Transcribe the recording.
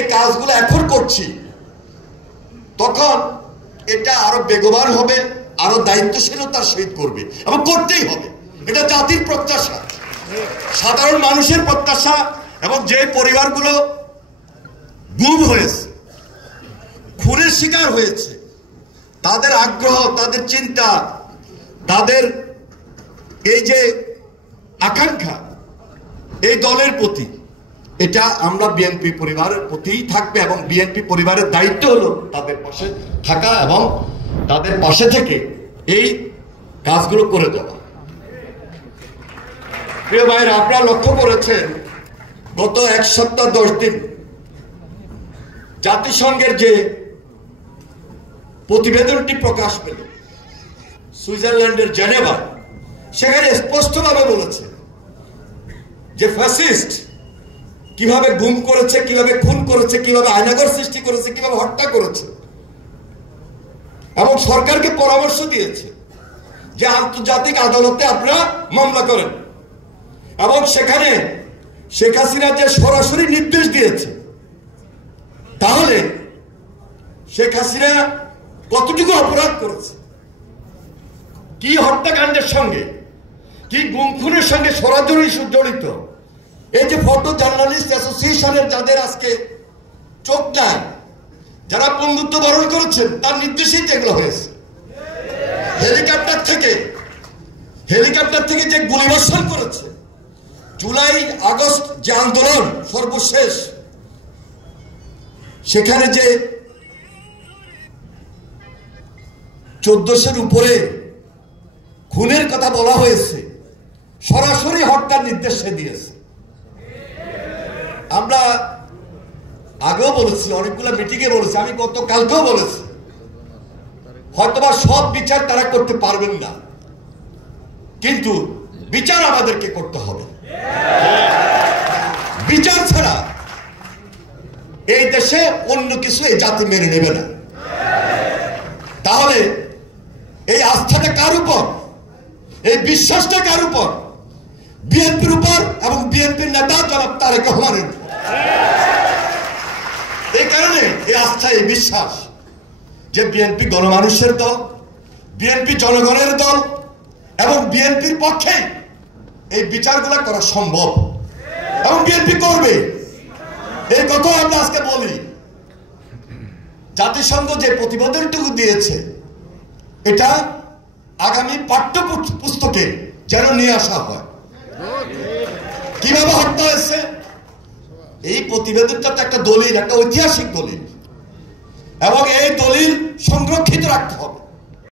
এই কাজগুলো এখন করছি, তখন এটা আরো বেগবান হবে, আরো দায়িত্বশীলতার সহিত করবে এবং করতেই হবে। এটা জাতির প্রত্যাশা, সাধারণ মানুষের প্রত্যাশা। এবং যে পরিবারগুলো গুম হয়েছে, খুনের শিকার হয়েছে, তাদের আগ্রহ, তাদের চিন্তা, তাদের এই যে আকাঙ্ক্ষা এই দলের প্রতি, এটা আমরা বিএনপি পরিবারের প্রতিই থাকবে এবং বিএনপি পরিবারের দায়িত্ব হলো তাদের পাশে থাকা এবং তাদের পাশে থেকে এই কাজগুলো করে দেওয়া। প্রিয় ভাইরা, আপনারা লক্ষ্য করেছেন গত 1 সপ্তাহ 10 দিন জাতিসংঘের যে প্রতিবেদনটি প্রকাশ পেল সুইজারল্যান্ডের জেনেভা, সেখানে স্পষ্টভাবে বলেছে যে ফ্যাসিস্ট কিভাবে গুম করেছে, কিভাবে খুন করেছে, কিভাবে আয়নাঘর সৃষ্টি করেছে, কিভাবে হত্যা করেছে, এবং সরকারকে পরামর্শ দিয়েছে যে আন্তর্জাতিক আদালতে আপনারা মামলা করেন। এবং সেখানে শেখ হাসিনা যে সরাসরি নির্দেশ দিয়েছে, তাহলে শেখ হাসিনা কতটুকু অপরাধ করেছে, কি হত্যাকাণ্ডের সঙ্গে, কি গুম খুনের সঙ্গে সরাসরি জড়িত। এই যে ফটো জার্নালিস্ট অ্যাসোসিয়েশনের যাদের আজকে চোখ নাই, যারা বন্ধুত্ব বরণ করেছেন, তার নির্দেশেই এগুলো হয়েছে। হেলিকপ্টার থেকে যে গুলিবর্ষণ করেছে, জুলাই আগস্ট যে আন্দোলন সর্বশেষ, সেখানে যে 1400-র উপরে খুনের কথা বলা হয়েছে, সরাসরি হত্যার নির্দেশ দিয়েছে। আমরা আগেও বলেছি, অনেকগুলো মিটিংয়ে বলেছি, আমি গতকালকেও বলেছি, হয়তোবা সব বিচার তারা করতে পারবেন না, কিন্তু বিচার আমাদেরকে করতে হবে। বিচার ছাড়া এই দেশে অন্য কিছু এই জাতি মেনে নেবে না। তাহলে এই আস্থাটা কার উপর, এই বিশ্বাসটা কার উপর? বিএনপির উপর এবং বিএনপির নেতা জনাব তারেক রহমানের উপর। এই কারণে এই আস্থা, এই বিশ্বাস যে বিএনপি গণমানুষের দল, বিএনপি জনগণের দল এবং বিএনপির পক্ষে এই বিচারগুলো করা সম্ভব এবং বিএনপি করবে। এই কথা আমরা আজকে বলি। জাতিসংঘ যে প্রতিবেদনটুকু দিয়েছে, এটা আগামী পাঠ্য পুস্তকে যেন নিয়ে আসা হয়। কিভাবে হত্যা হয়েছে, এই প্রতিবেদনটা তো একটা দলিল, একটা ঐতিহাসিক দলিল, এবং এই দলিল সংরক্ষিত রাখতে হবে।